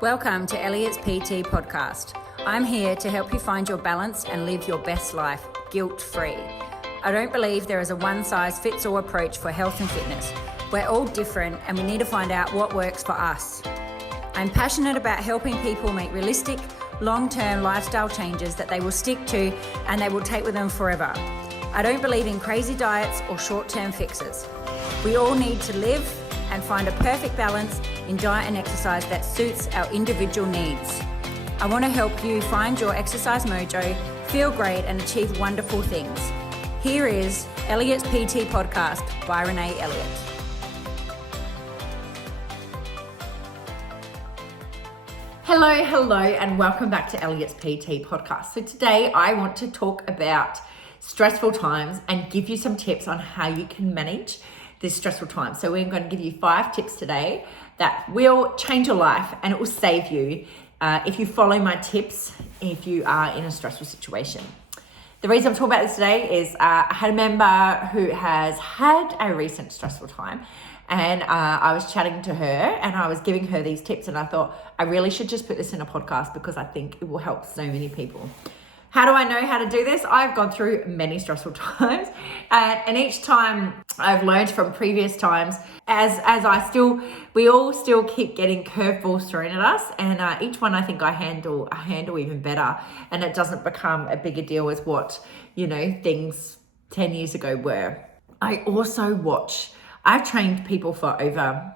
Welcome to Elliott's PT podcast. I'm here to help you find your balance and live your best life guilt-free. I don't believe there is a one-size-fits-all approach for health and fitness. We're all different and we need to find out what works for us. I'm passionate about helping people make realistic, long-term lifestyle changes that they will stick to and they will take with them forever. I don't believe in crazy diets or short-term fixes. We all need to live and find a perfect balance in diet and exercise that suits our individual needs. I want to help you find your exercise mojo, feel great and achieve wonderful things. Here is Elliot's PT podcast by Renee Elliott. Hello, and welcome back to Elliott's PT podcast. So today I want to talk about stressful times and give you some tips on how you can manage this stressful time. So we're going to give you 5 tips today that will change your life and it will save you if you follow my tips if you are in a stressful situation. The reason I'm talking about this today is I had a member who has had a recent stressful time, and I was chatting to her and I was giving her these tips, and I thought I really should just put this in a podcast because I think it will help so many people. How do I know how to do this? I've gone through many stressful times, and each time I've learned from previous times we all still keep getting curveballs thrown at us, and each one I think I handle even better, and it doesn't become a bigger deal as what, things 10 years ago were. I've trained people for over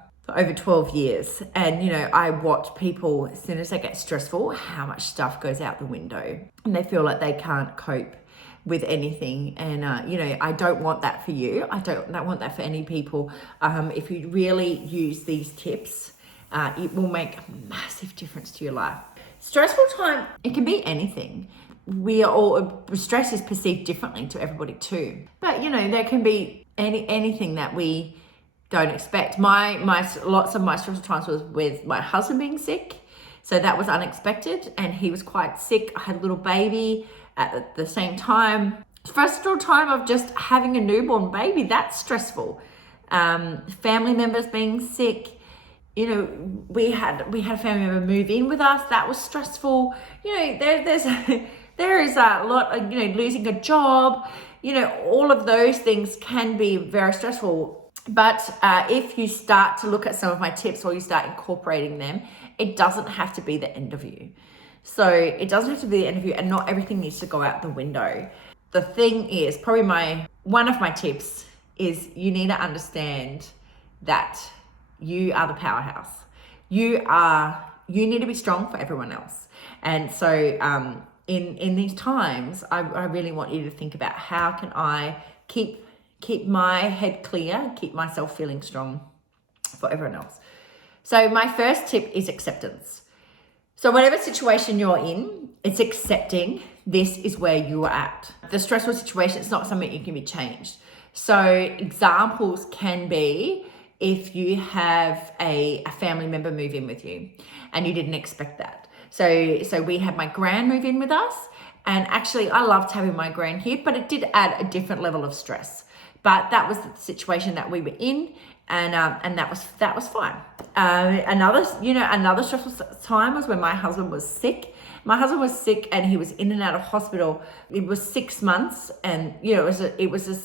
12 years, and I watch people as soon as they get stressful, how much stuff goes out the window and they feel like they can't cope with anything. And I don't want that for you. I don't want that for any people. If you really use these tips, it will make a massive difference to your life. Stressful time, it can be anything. Stress is perceived differently to everybody too, but there can be anything that we don't expect. Lots of my stressful times was with my husband being sick, so that was unexpected, and he was quite sick. I had a little baby at the same time. Stressful time of just having a newborn baby, that's stressful. Family members being sick, we had a family member move in with us, that was stressful. There is a lot of, losing a job, all of those things can be very stressful. But if you start to look at some of my tips or you start incorporating them, it doesn't have to be the end of you. So it doesn't have to be the end of you, and not everything needs to go out the window. The thing is, probably one of my tips is you need to understand that you are the powerhouse. You need to be strong for everyone else. And so in these times, I really want you to think about how can I keep my head clear, keep myself feeling strong for everyone else. So my first tip is acceptance. So whatever situation you're in, it's accepting this is where you are at. The stressful situation, it's not something that can be changed. So examples can be if you have a family member move in with you and you didn't expect that. So we had my gran move in with us, and actually I loved having my gran here, but it did add a different level of stress. But that was the situation that we were in, and that was fine. Another stressful time was when my husband was sick. My husband was sick, and he was in and out of hospital. It was 6 months, and it was a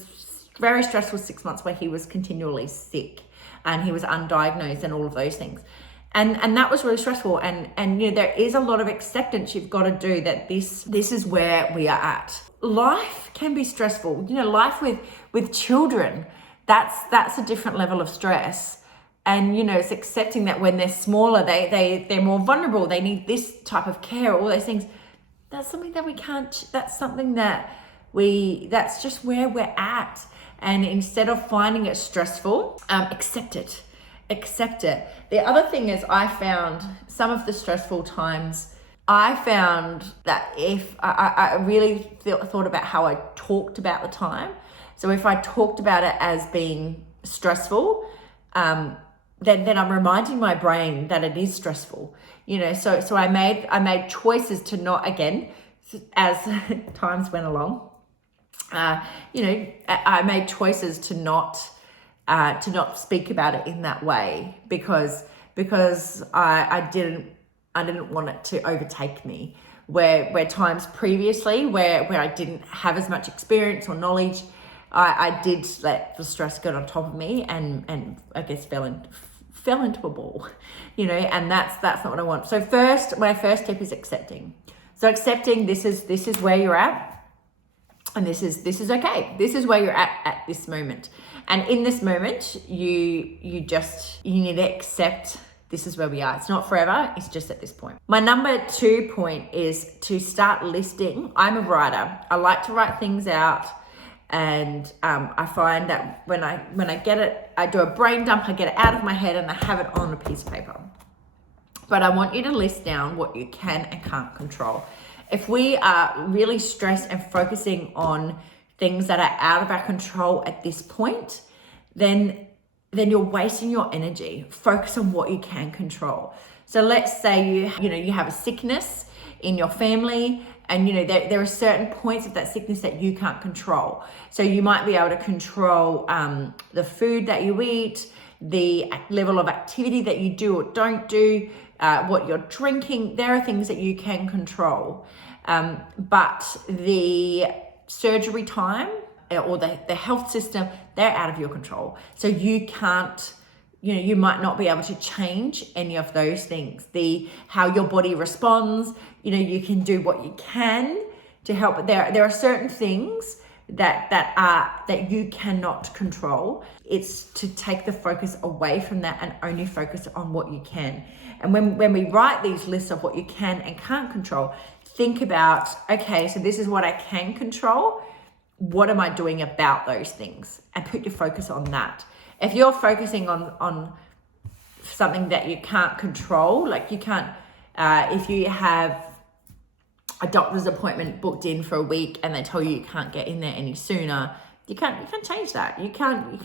very stressful 6 months where he was continually sick, and he was undiagnosed, and all of those things. And that was really stressful. And there is a lot of acceptance you've got to do that this is where we are at. Life can be stressful. Life with children, that's a different level of stress. And it's accepting that when they're smaller, they're more vulnerable. They need this type of care, all those things. That's something that we can't. That's something that's just where we're at. And instead of finding it stressful, accept it. The other thing is, I found some of the stressful times, I found that if I really thought about how I talked about the time. So if I talked about it as being stressful, then I'm reminding my brain that it is stressful. So I made choices to not, again, as times went along, I made choices to not speak about it in that way because I didn't I didn't want it to overtake me. Where times previously where I didn't have as much experience or knowledge, I did let the stress get on top of me and I guess fell into a ball, and that's not what I want. So my first tip is accepting. So accepting this is where you're at, and this is okay. This is where you're at this moment. And in this moment, you need to accept this is where we are. It's not forever. It's just at this point. My number 2 point is to start listing. I'm a writer. I like to write things out. And I find that when I get it, I do a brain dump, I get it out of my head and I have it on a piece of paper. But I want you to list down what you can and can't control. If we are really stressed and focusing on things that are out of our control at this point, then you're wasting your energy. Focus on what you can control. So let's say you have a sickness in your family, and there are certain points of that sickness that you can't control. So you might be able to control the food that you eat, the level of activity that you do or don't do, what you're drinking. There are things that you can control, but the surgery time or the health system, they're out of your control. So you can't, you might not be able to change any of those things. How your body responds, you can do what you can to help. But there are certain things that you cannot control. It's to take the focus away from that and only focus on what you can. And when we write these lists of what you can and can't control, think about, okay, so this is what I can control. What am I doing about those things? And put your focus on that. If you're focusing on something that you can't control, like you can't, if you have a doctor's appointment booked in for a week and they tell you can't get in there any sooner, you can't change that. You can't,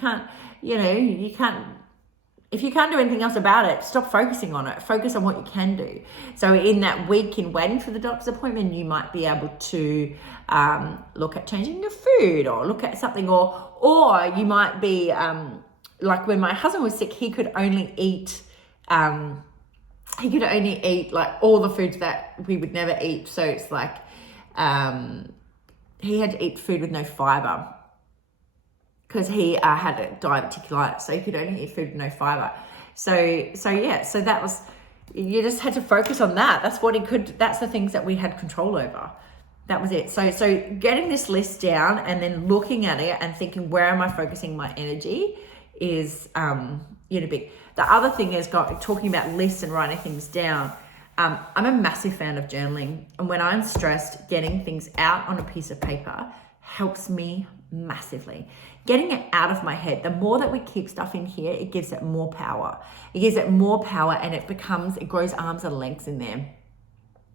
if you can't do anything else about it, stop focusing on it. Focus on what you can do. So in that week in waiting for the doctor's appointment, you might be able to look at changing your food or look at something, or you might be, like when my husband was sick, he could only eat like all the foods that we would never eat. So it's like he had to eat food with no fiber because he had a diverticulitis, so he could only eat food with no fiber. So that was, you just had to focus on that. That's what he could. That's the things that we had control over. That was it. So getting this list down and then looking at it and thinking, where am I focusing my energy is big. The other thing is talking about lists and writing things down. I'm a massive fan of journaling, and when I'm stressed, getting things out on a piece of paper helps me massively. Getting it out of my head. The more that we keep stuff in here, it gives it more power. It gives it more power, and it grows arms and legs in there,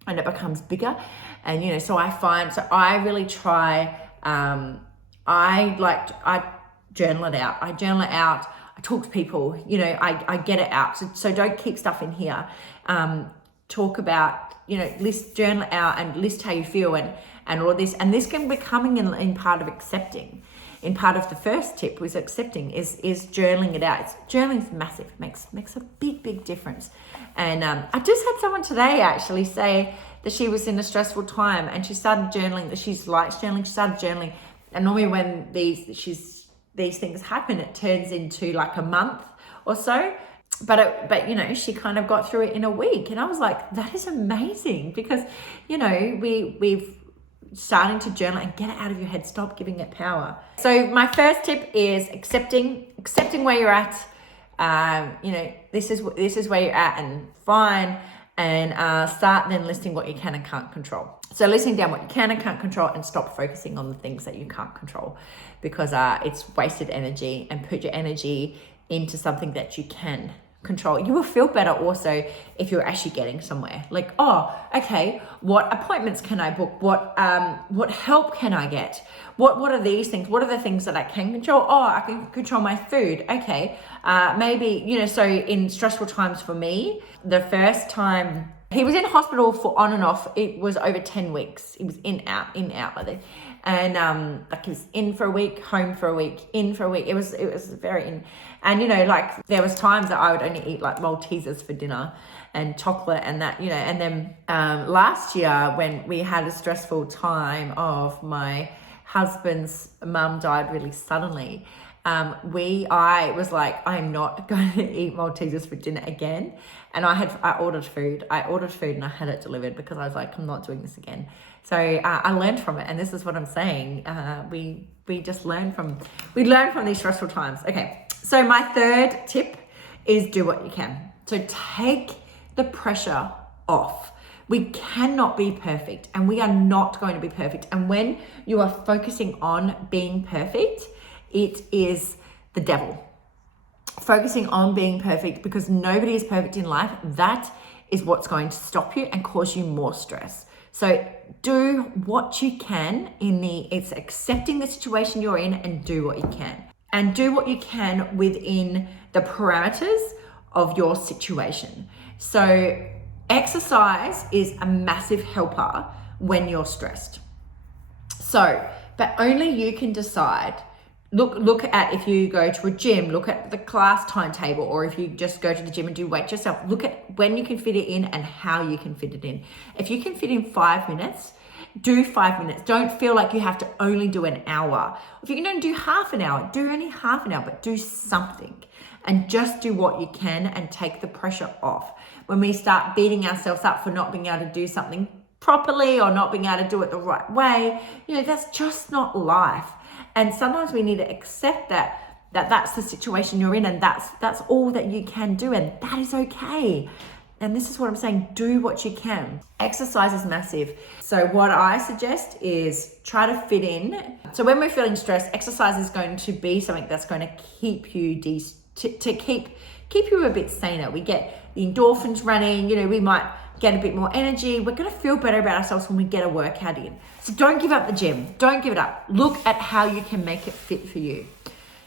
and it becomes bigger. And so I really try. I journal it out. I talk to people, I get it out. So don't keep stuff in here. Talk about, journal it out and list how you feel and all of this. And this can be coming in part of accepting. In part of the first tip was accepting, is journaling it out. Journaling's massive, makes a big difference. And I just had someone today actually say that she was in a stressful time and she started journaling, that she likes journaling, she started journaling. And normally when these things happen, it turns into like a month or so. But she kind of got through it in a week. And I was like, that is amazing, because, we've starting to journal and get it out of your head. Stop giving it power. So my first tip is accepting where you're at. This is where you're at, and fine. And start then listing what you can and can't control. So listing down what you can and can't control, and stop focusing on the things that you can't control, because it's wasted energy, and put your energy into something that you can control. You will feel better also if you're actually getting somewhere. Like, oh, okay, what appointments can I book? What help can I get? What are these things? What are the things that I can control? Oh, I can control my food. Okay, maybe, so in stressful times for me, the first time he was in hospital for on and off, it was over 10 weeks. He was in out like that. And like it was in for a week, home for a week, in for a week. It was very in. And like there was times that I would only eat like Maltesers for dinner and chocolate and that, and then last year when we had a stressful time of my husband's mum died really suddenly, I was like, I'm not going to eat Maltesers for dinner again. And I ordered food and I had it delivered because I was like, I'm not doing this again. So I learned from it. And this is what I'm saying. We learn from these stressful times. Okay. So my third tip is do what you can. So take the pressure off. We cannot be perfect and we are not going to be perfect. And when you are focusing on being perfect, it is the devil. Focusing on being perfect, because nobody is perfect in life, that is what's going to stop you and cause you more stress. So do what you can it's accepting the situation you're in and do what you can. And do what you can within the parameters of your situation. So exercise is a massive helper when you're stressed. So, but only you can decide. Look at, if you go to a gym, look at the class timetable, or if you just go to the gym and do weights yourself, look at when you can fit it in and how you can fit it in. If you can fit in 5 minutes, do 5 minutes. Don't feel like you have to only do an hour. If you can only do half an hour, do only half an hour, but do something and just do what you can and take the pressure off. When we start beating ourselves up for not being able to do something properly or not being able to do it the right way, that's just not life. And sometimes we need to accept that's the situation you're in, and that's all that you can do, and that is okay. And this is what I'm saying, do what you can. Exercise is massive. So what I suggest is try to fit in. So when we're feeling stressed, exercise is going to be something that's going to keep you keep you a bit saner. We get the endorphins running, we might get a bit more energy. We're going to feel better about ourselves when we get a workout in. So don't give up the gym. Don't give it up. Look at how you can make it fit for you.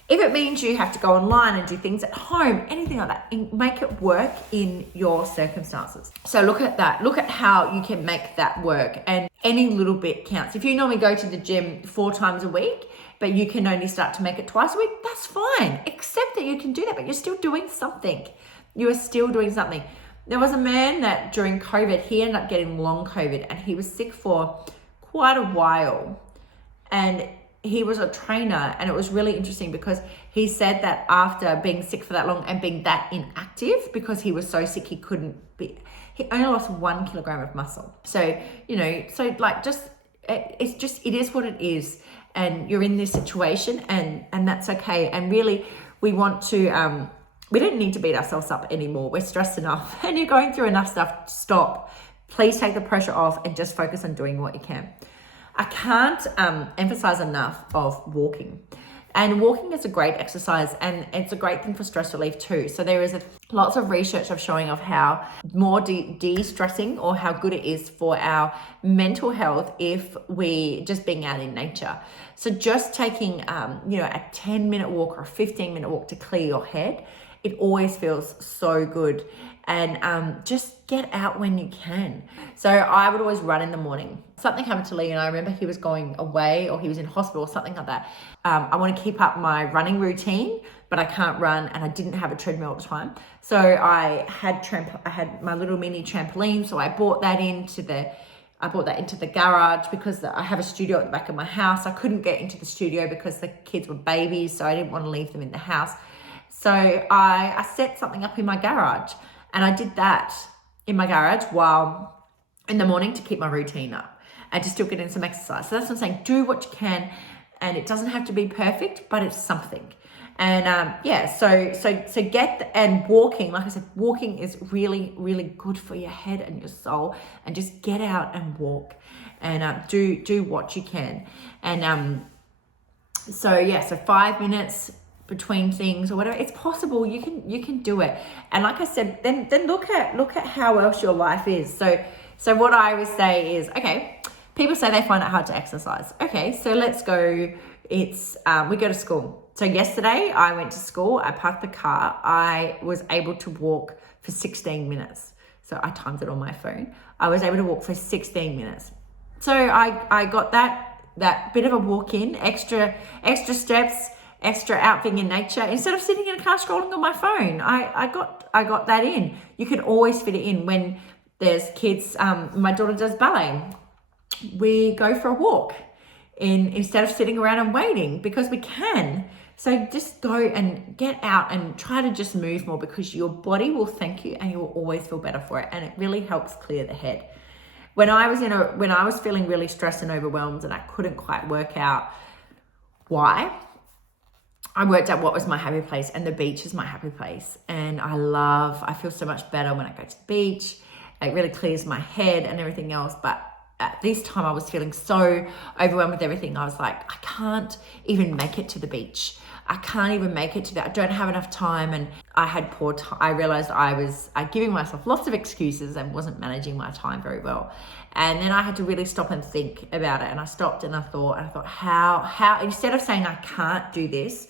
If it means you have to go online and do things at home, anything like that, make it work in your circumstances. So look at that. Look at how you can make that work, and any little bit counts. If you normally go to the gym 4 times a week, but you can only start to make it twice a week, that's fine. Accept that you can do that, but you're still doing something. You are still doing something. There was a man that during COVID, he ended up getting long COVID, and he was sick for quite a while. And he was a trainer, and it was really interesting because he said that after being sick for that long and being that inactive, because he was so sick, he only lost 1 kilogram of muscle. So, it is what it is. And you're in this situation, and that's okay. And really, we want to, we don't need to beat ourselves up anymore. We're stressed enough and you're going through enough stuff. Stop. Please take the pressure off and just focus on doing what you can. I can't emphasize enough of walking. And walking is a great exercise, and it's a great thing for stress relief too. So there is lots of research of showing of how more de-stressing, or how good it is for our mental health if we just being out in nature. So just taking a 10-minute walk or a 15-minute walk to clear your head, it always feels so good. And just get out when you can. So I would always run in the morning. Something happened to Lee, and I remember he was going away, or he was in hospital or something like that. I want to keep up my running routine, but I can't run, and I didn't have a treadmill at the time. So I had my little mini trampoline. So I brought that into the garage, because I have a studio at the back of my house. I couldn't get into the studio because the kids were babies, so I didn't want to leave them in the house. So I set something up in my garage, and I did that in my garage while in the morning to keep my routine up and to still get in some exercise. So that's what I'm saying. Do what you can, and it doesn't have to be perfect, but it's something. And so get, and walking, like I said, walking is really, really good for your head and your soul. And just get out and walk, and do what you can. And so 5 minutes between things or whatever, it's possible. You can do it. And like I said, then look at how else your life is. So what I always say is, okay, people say they find it hard to exercise. Okay, so let's go. We go to school. So yesterday I went to school, I parked the car, I was able to walk for 16 minutes. So I timed it on my phone. I was able to walk for 16 minutes. So I got that that bit of a walk in, extra steps, extra outing in nature, instead of sitting in a car scrolling on my phone. I got that in. You can always fit it in when there's kids. My daughter does ballet. We go for a walk instead of sitting around and waiting, because we can. So just go and get out and try to just move more, because your body will thank you and you will always feel better for it. And it really helps clear the head. When I was feeling really stressed and overwhelmed and I couldn't quite work out why, I worked out what was my happy place, and the beach is my happy place. And I feel so much better when I go to the beach. It really clears my head and everything else. But at this time I was feeling so overwhelmed with everything. I was like, I can't even make it to the beach. I can't even make it to that. I don't have enough time. And I had poor time. I realized I was giving myself lots of excuses and wasn't managing my time very well. And then I had to really stop and think about it. And I stopped and I thought how, instead of saying I can't do this,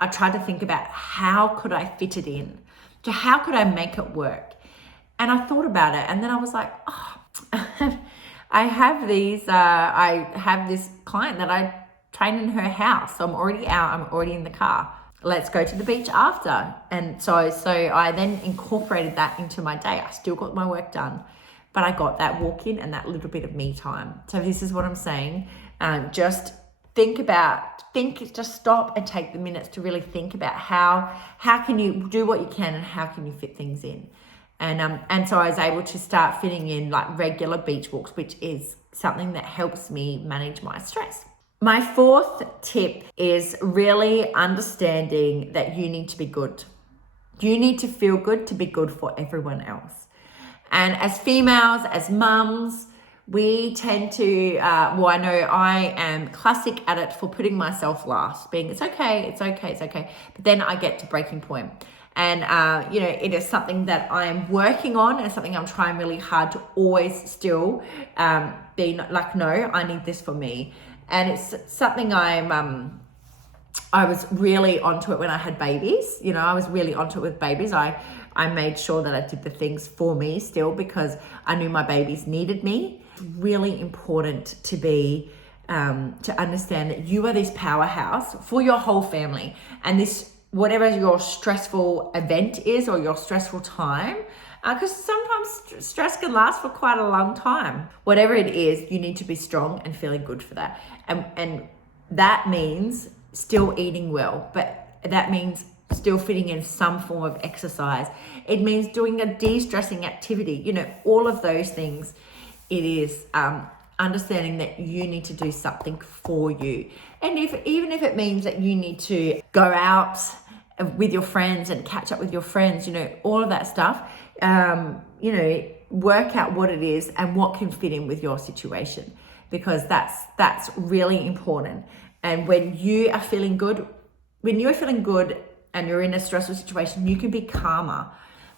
I tried to think about how could I fit it in? So how could I make it work? And I thought about it. And then I was like, I have this client that I train in her house. So I'm already out, I'm already in the car. Let's go to the beach after. And so I then incorporated that into my day. I still got my work done, but I got that walk in and that little bit of me time. So this is what I'm saying. Just just stop and take the minutes to really think about how can you do what you can and how can you fit things in. And so I was able to start fitting in like regular beach walks, which is something that helps me manage my stress. My fourth tip is really understanding that you need to be good. You need to feel good to be good for everyone else. And as females, as mums, we tend to, I know I am classic at it for putting myself last, being it's okay. But then I get to breaking point. And, it is something that I am working on and something I'm trying really hard to always still be like, no, I need this for me. And it's something I was really onto it when I had babies. I was really onto it with babies. I made sure that I did the things for me still because I knew my babies needed me. It's really important to be to understand that you are this powerhouse for your whole family, and this whatever your stressful event is or your stressful time, because sometimes stress can last for quite a long time. Whatever it is, you need to be strong and feeling good for that. And that means still eating well, but that means still fitting in some form of exercise. It means doing a de-stressing activity, all of those things. It is understanding that you need to do something for you. And even if it means that you need to go out with your friends and catch up with your friends, all of that stuff, work out what it is and what can fit in with your situation, because that's really important. And when you are feeling good and you're in a stressful situation, you can be calmer.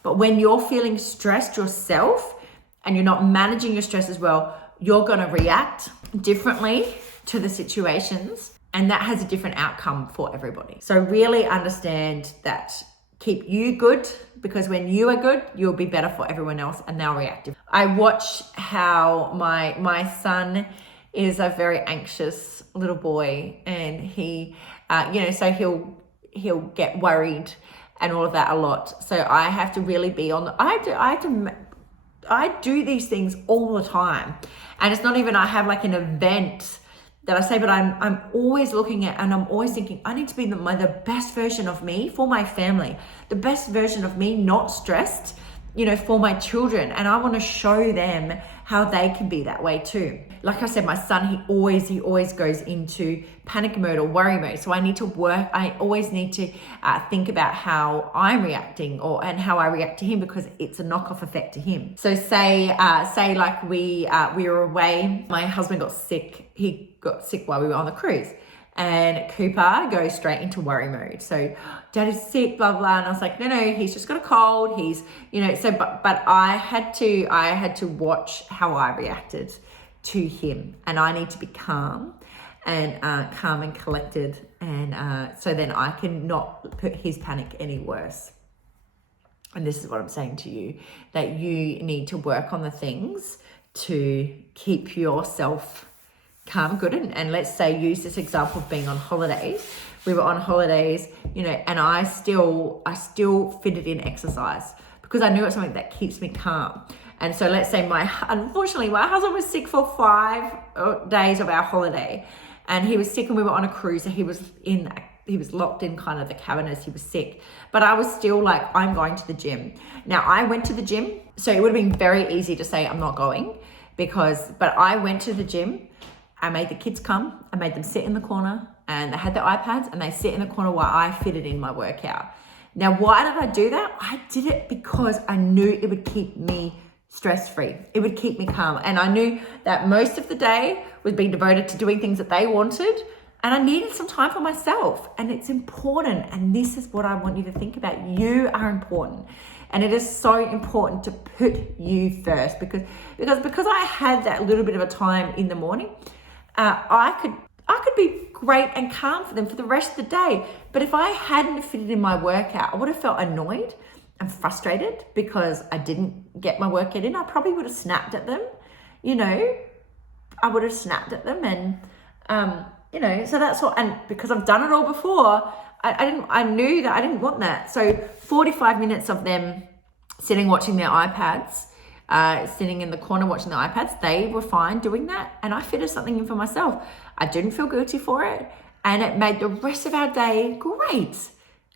But when you're feeling stressed yourself and you're not managing your stress as well, you're going to react differently to the situations, and that has a different outcome for everybody. So really understand that. Keep you good, because when you are good, you'll be better for everyone else and they'll react. I watch how my son is a very anxious little boy, and he, so he'll get worried and all of that a lot. So I have to really be on I do these things all the time. And it's not even I have like an event that I say, but I'm always looking at, and I'm always thinking, I need to be the best version of me for my family, the best version of me, not stressed, for my children. And I want to show them how they can be that way too. Like I said, my son, he always goes into panic mode or worry mode. So I always need to think about how I'm reacting and how I react to him, because it's a knockoff effect to him. So say like we were away, my husband got sick. He got sick while we were on the cruise. And Cooper goes straight into worry mode. So Daddy's sick, blah, blah. And I was like, no, he's just got a cold. He's, but I had to watch how I reacted to him. And I need to be calm and collected. And so then I can not put his panic any worse. And this is what I'm saying to you, that you need to work on the things to keep yourself calm, good. And let's say use this example of being on holidays. We were on holidays, you know, and I still fitted in exercise because I knew it's something that keeps me calm. And so let's say unfortunately, my husband was sick for 5 days of our holiday, and he was sick, and we were on a cruise, so he was locked in kind of the cabin as he was sick. But I was still like, I'm going to the gym. Now I went to the gym, so it would have been very easy to say I'm not going but I went to the gym. I made the kids come, I made them sit in the corner, and they had their iPads and they sit in the corner while I fitted in my workout. Now, why did I do that? I did it because I knew it would keep me stress-free. It would keep me calm. And I knew that most of the day was being devoted to doing things that they wanted, and I needed some time for myself. And it's important. And this is what I want you to think about. You are important. And it is so important to put you first because I had that little bit of a time in the morning, I could be great and calm for them for the rest of the day. But if I hadn't fitted in my workout, I would have felt annoyed and frustrated because I didn't get my workout in. I probably would have snapped at them, you know. I would have snapped at them, and you know. So that's what. And because I've done it all before, I knew that I didn't want that. So 45 minutes of them sitting watching their iPads. Sitting in the corner watching the iPads, they were fine doing that, and I fitted something in for myself. I didn't feel guilty for it, and it made the rest of our day great.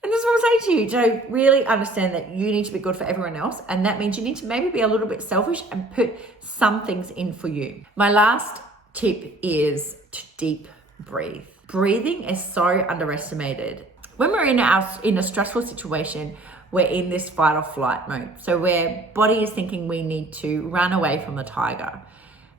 And this is what I'm saying to you, to really understand that you need to be good for everyone else, and that means you need to maybe be a little bit selfish and put some things in for you. My last tip is to deep breathe. Breathing is so underestimated. When we're in a stressful situation, we're in this fight or flight mode. So where body is thinking we need to run away from the tiger.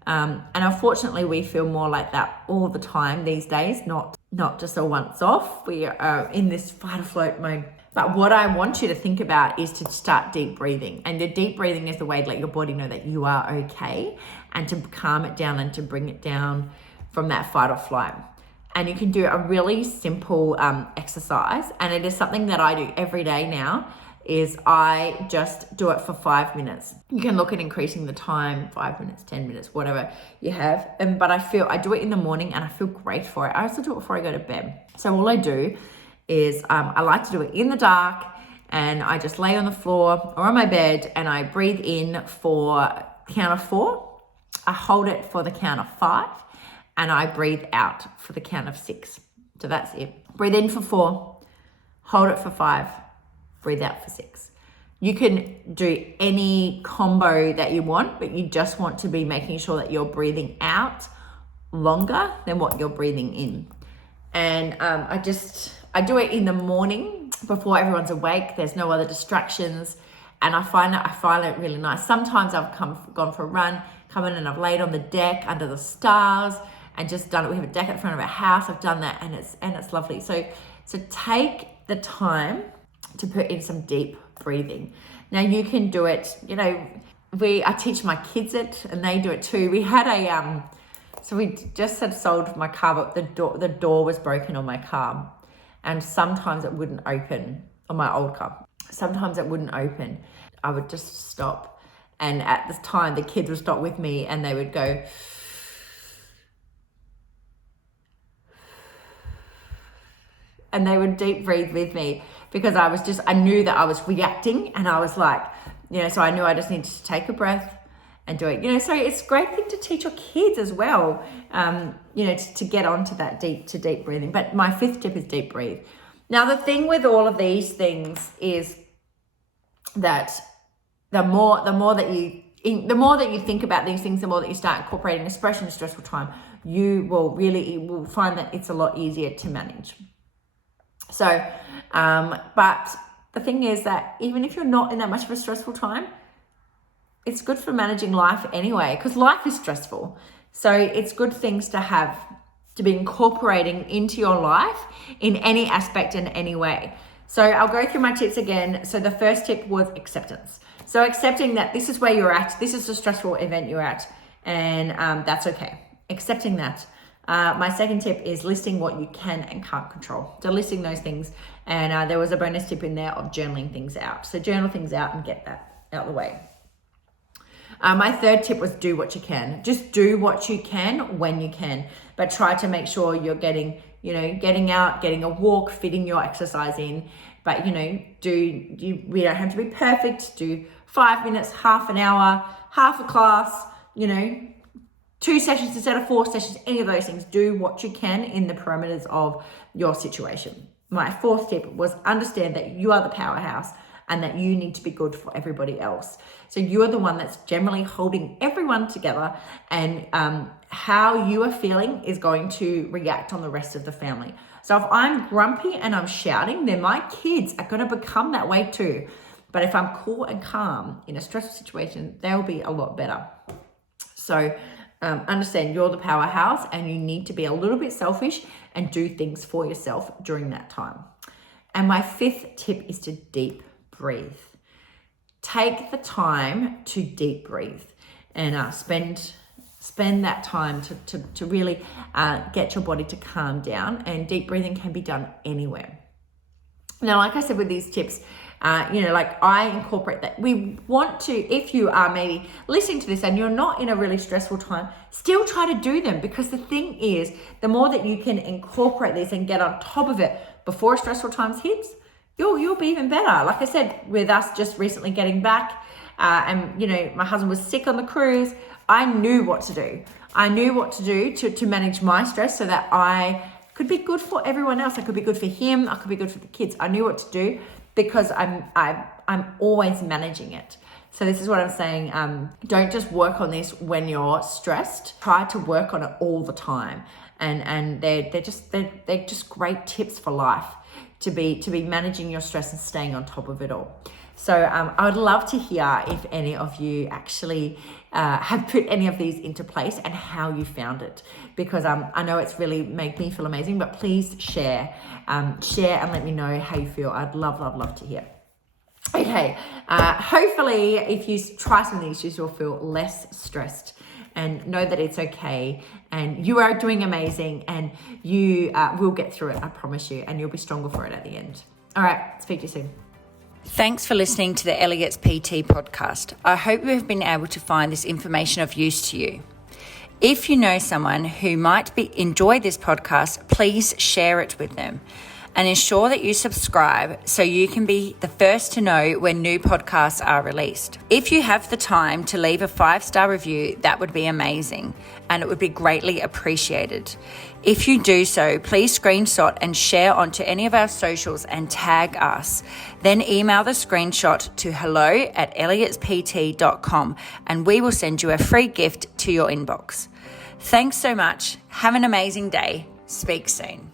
And unfortunately, we feel more like that all the time these days, not just a once off. We are in this fight or flight mode. But what I want you to think about is to start deep breathing. And the deep breathing is the way to let your body know that you are okay and to calm it down and to bring it down from that fight or flight. And you can do a really simple exercise. And it is something that I do every day now. Is I just do it for 5 minutes. You can look at increasing the time, 5 minutes, 10 minutes, whatever you have. But I do it in the morning and I feel great for it. I also do it before I go to bed. So all I do is I like to do it in the dark, and I just lay on the floor or on my bed and I breathe in for count of 4. I hold it for the count of 5, and I breathe out for the count of 6. So that's it. Breathe in for 4, hold it for 5, breathe out for 6. You can do any combo that you want, but you just want to be making sure that you're breathing out longer than what you're breathing in. And I do it in the morning before everyone's awake. There's no other distractions, and I find it really nice. Sometimes I've gone for a run, come in and I've laid on the deck under the stars and just done it. We have a deck at the front of our house. I've done that, and it's lovely. So take the time to put in some deep breathing. Now you can do it, you know, I teach my kids it and they do it too. We had so we just had sold my car, but the door was broken on my car, and sometimes it wouldn't open on my old car. Sometimes it wouldn't open. I would just stop, and at this time the kids would stop with me and they would go, and they would deep breathe with me, because I knew that I was reacting, and I was like, you know, so I knew I just needed to take a breath and do it, you know. So it's a great thing to teach your kids as well, you know, to get onto that deep breathing. But my 5th tip is deep breathe. Now, the thing with all of these things is that the more that you think about these things, the more that you start incorporating, especially in a stressful time, you will find that it's a lot easier to manage. So, but the thing is that even if you're not in that much of a stressful time, it's good for managing life anyway, because life is stressful. So it's good things to be incorporating into your life in any aspect and any way. So I'll go through my tips again. So the first tip was acceptance. So accepting that this is where you're at, this is the stressful event you're at, and that's okay. Accepting that. My second tip is listing what you can and can't control. So listing those things, and there was a bonus tip in there of journaling things out. So journal things out and get that out of the way. My third tip was do what you can. Just do what you can when you can, but try to make sure you're getting out, getting a walk, fitting your exercise in. But we don't have to be perfect. Do 5 minutes, half an hour, half a class, 2 sessions instead of 4 sessions, any of those things. Do what you can in the parameters of your situation. My fourth tip was understand that you are the powerhouse and that you need to be good for everybody else. So you are the one that's generally holding everyone together, and how you are feeling is going to react on the rest of the family. So if I'm grumpy and I'm shouting, then my kids are going to become that way too. But if I'm cool and calm in a stressful situation, they'll be a lot better. So understand you're the powerhouse and you need to be a little bit selfish and do things for yourself during that time. And my fifth tip is to deep breathe. Take the time to deep breathe and spend that time to really get your body to calm down. And deep breathing can be done anywhere. Now, like I said with these tips, I incorporate that. We want to, if you are maybe listening to this and you're not in a really stressful time, still try to do them, because the thing is, the more that you can incorporate these and get on top of it before stressful times hits, you'll be even better. Like I said, with us just recently getting back, and my husband was sick on the cruise, I knew what to do. I knew what to do to manage my stress so that I could be good for everyone else. I could be good for him. I could be good for the kids. I knew what to do because I'm always managing it. So this is what I'm saying. Don't just work on this when you're stressed. Try to work on it all the time. And they're just great tips for life to be managing your stress and staying on top of it all. So I would love to hear if any of you actually have put any of these into place and how you found it, because I know it's really made me feel amazing. But please share and let me know how you feel. I'd love to hear. Okay, hopefully if you try some of these, you'll feel less stressed and know that it's okay, and you are doing amazing, and you will get through it, I promise you, and you'll be stronger for it at the end. All right, speak to you soon. Thanks for listening to the Elliott's PT podcast. I hope you have been able to find this information of use to you. If you know someone who might enjoy this podcast, please share it with them and ensure that you subscribe so you can be the first to know when new podcasts are released. If you have the time to leave a 5-star review, that would be amazing and it would be greatly appreciated. If you do so, please screenshot and share onto any of our socials and tag us. Then email the screenshot to hello@elliott'spt.com and we will send you a free gift to your inbox. Thanks so much. Have an amazing day. Speak soon.